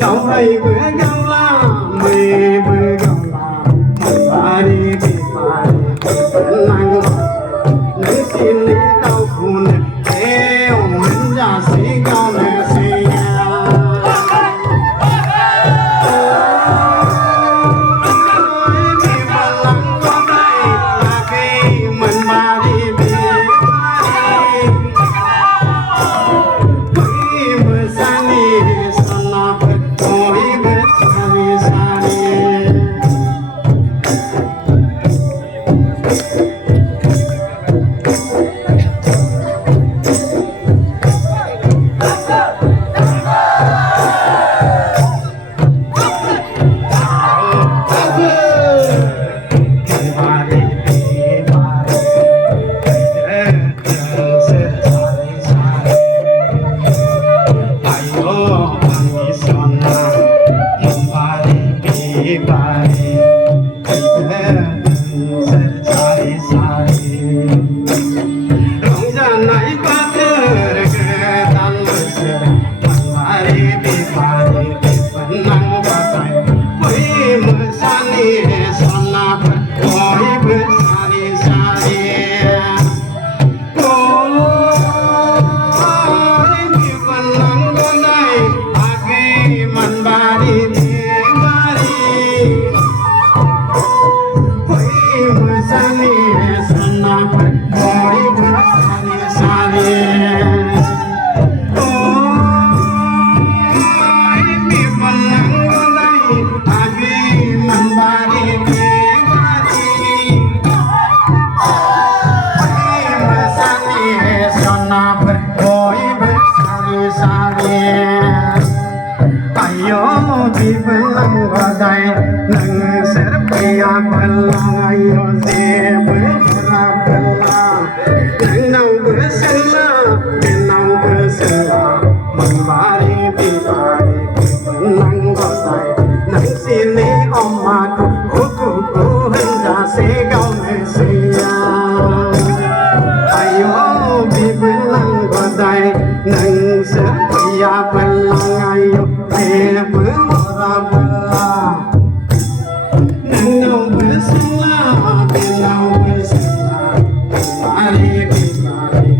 Gau hay bữa gau la mê bữa gau la ba đi đi ba đi vẫn năng nâng xin lý đau khôn theo mình ra sĩ gau nè sĩ Hare Krishna